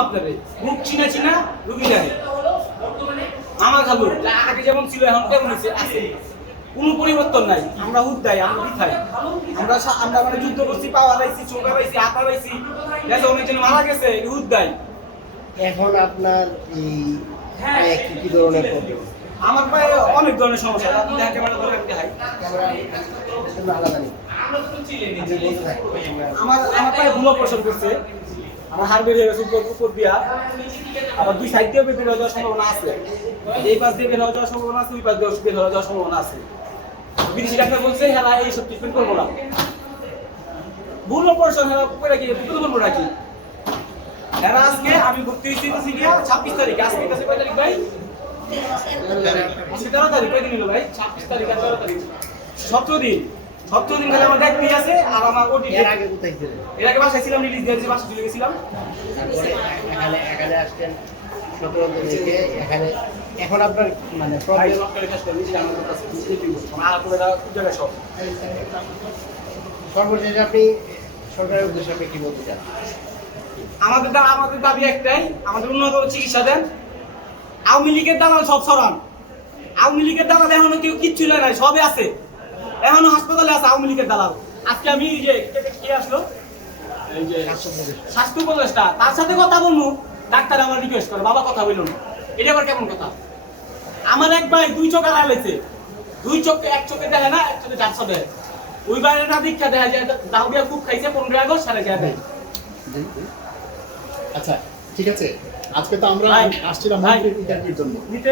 আপনাদের মুখ চিনা চিনা রুগী জানে আমার খালু আগে যেমন ছিল এখন কেমন আছে কোনো পরিবর্তন নাই। আমরা হুদ্দাই আমরা বিথাই আমরা আমরা মানে যুদ্ধ করছি, পাওয়া পাইছি, চোখা পাইছি, হাতা পাইছি, অনেকজন মারা গেছে হুদ্দাই। এখন আপনার এই কি ধরনের প্রবলেম? আমার পায়ে অনেক ধরনের সমস্যা। আপনি দেখেন ক্যামেরা ধরে আমি দেখাই। আলাদা নেই। আমার আমার পায়ে ভুলো প্রসব করছে, আমার হাড় বেরিয়ে গেছে উপর দিয়া, আবার দুই সাইড দিয়ে বের হয়ে যাওয়ার সম্ভাবনা আছে। এই পাশ দিয়ে বের হয়ে যাওয়ার সম্ভাবনা আছে, ওই পাশ দিয়ে বের হয়ে যাওয়ার সম্ভাবনা আছে। বিদেশি ডাক্তার বলছে হ্যাঁ এইসব ট্রিটমেন্ট করবো না। ভুল অপারেশন হ্যাঁ করে কি বুঝতে পারবো নাকি? হ্যাঁ আজকে আমি ভর্তি হয়েছি 26 তারিখ। আজকে কাছে কয় তারিখ ভাই? আজকে 13 তারিখ। কয় দিন হলো ভাই? 26 তারিখ আর 13 তারিখ, 17 দিন। 17 দিন খালি আমার ডাক্তারি আছে আর আমার ওটি। এর আগে কোথায় ছিলেন? এর আগে বাসায় ছিলাম, রিলিজ দিয়েছি, বাসায় চলে গেছিলাম। তারপরে এখানে আসছেন 17 দিন থেকে এখানে। এখন আপনার মানে ভাই প্রবলেম সরকারি কাজ করে নিজে আমার কাছে আর করে জায়গায় সব। সর্বশেষ আপনি সরকারের উদ্দেশ্যে আপনি কি বলতে চান? আমাদের দাবি একটাই, আমাদের উন্নত চিকিৎসা দেন। আওয়ামী লীগের দালাল সব সরান। আওয়ামী লীগের দালাল এখনো কেউ কিচ্ছু নাই, সবে আছে এখনো হাসপাতালে আছে আওয়ামী লীগের দালাল। আজকে আমি যে কে আসলো এই যে স্বাস্থ্য উপদেষ্টা, তার সাথে কথা বলবো, ডাক্তার আমার রিকোয়েস্ট করে বাবা কথা বলুন। এটা আবার কেমন কথা? আমার এক ভাই 2 চোখ আড়াইছে, 2 চোখে, এক চোখে দেখে না, এক চোখে চারশো দেয়। ওই বাইরে না দীক্ষা দেখা যায় দাউদিয়া খুব খাইছে 15 আগস্ট সাড়ে যায় দেয়। আচ্ছা ঠিক আছে, আজকে তো আমরা আসছিলাম ইন্টারভিউর জন্য। নিতে